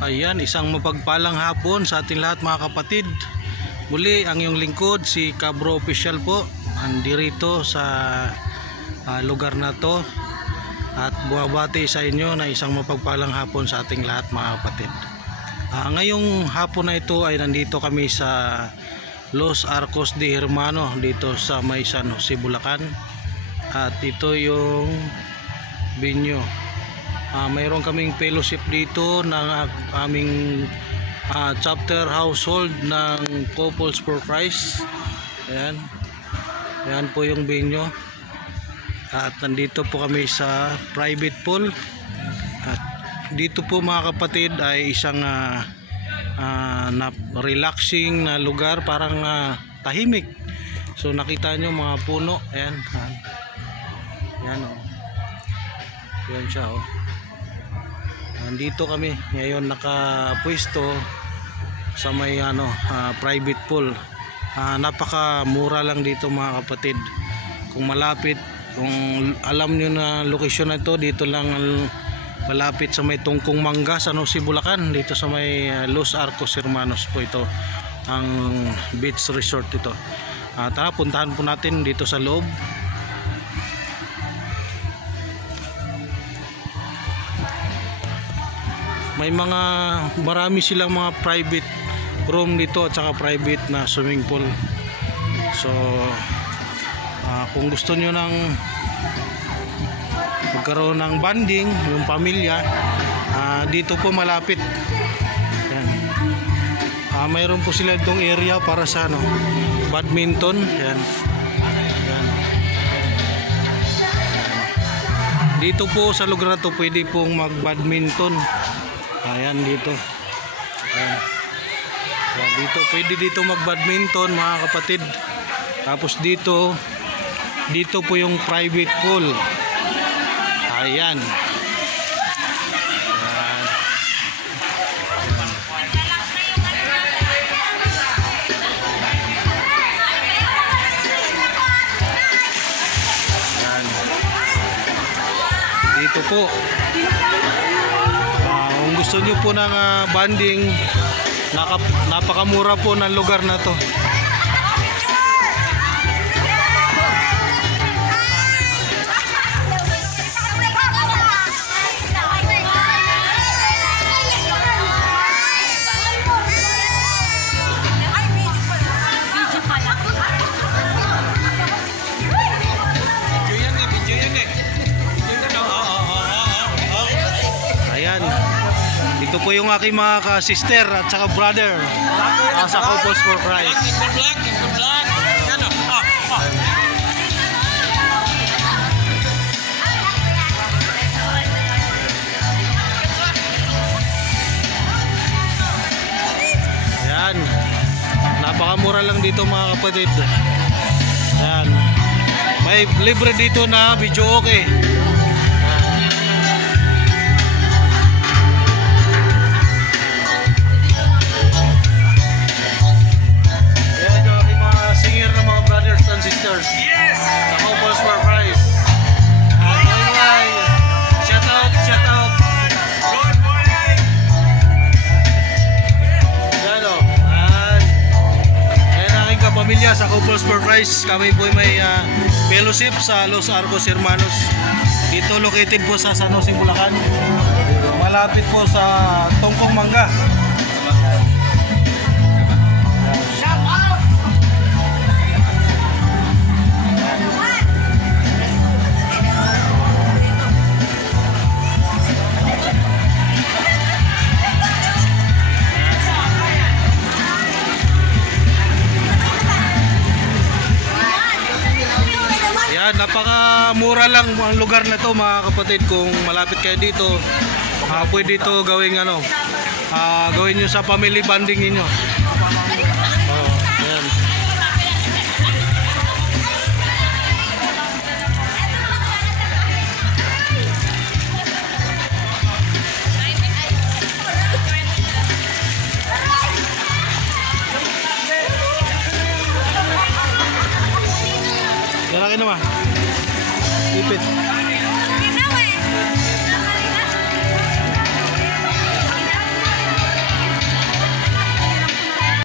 Ayan, isang mapagpalang hapon sa ating lahat mga kapatid. Muli ang iyong lingkod si Cabro Official po, andirito sa lugar na to at buwabati sa inyo na isang mapagpalang hapon sa ating lahat mga kapatid. Ngayong hapon na ito ay nandito kami sa Los Arcos de Hermano dito sa may San Jose, Bulacan. At ito yung binyo. Mayroon kaming fellowship dito ng aming chapter household ng Couples for Christ. Ayan. Ayan po yung binyo. At nandito po kami sa private pool. At dito po mga kapatid ay isang relaxing na lugar, parang tahimik. So nakita nyo mga puno. Ayan. Ayan o. Ayan siya o. Nandito kami ngayon nakapwesto sa may private pool. Napakamura lang dito mga kapatid. Kung malapit, kung alam nyo na location na ito, dito lang malapit sa may Tungkong Mangga, San Jose, Bulacan. Dito sa may Los Arcos Hermanos po ito, ang beach resort ito. Tara, puntahan po natin dito sa loob. May marami silang mga private room dito at saka private na swimming pool. So kung gusto nyo ng magkaroon ng bonding yung pamilya, dito po malapit. Yan. Mayroon po sila itong area para sa badminton. Yan. Yan. Dito po sa lugar na to pwede pong mag badminton. Ayan dito. Ayan. Ayan dito, pwede dito mag-badminton mga kapatid. Tapos dito po yung private pool. Ayan. Ayan. Ayan. Dito po. Kung gusto nyo po ng bonding, napakamura po ng lugar na to. Ayan. Ito po yung aking mga ka-sister at saka brother sa Couples for Christ. Ayan. Napakamura lang dito mga kapatid. Ayan. May libre dito na video okay. Yes! The Couples for Christ. Shout out, shout out. Good morning! Yan o. Ayan ang aking kapamilya sa Couples for Christ. Kami po may fellowship sa Los Arcos Hermanos. Dito located po sa San Jose, Bulacan. Malapit po sa Tungkong Mangga. Napakamura lang ang lugar na to mga kapatid. Kung malapit kayo dito, pwede ito gawin gawin nyo sa family bonding ninyo.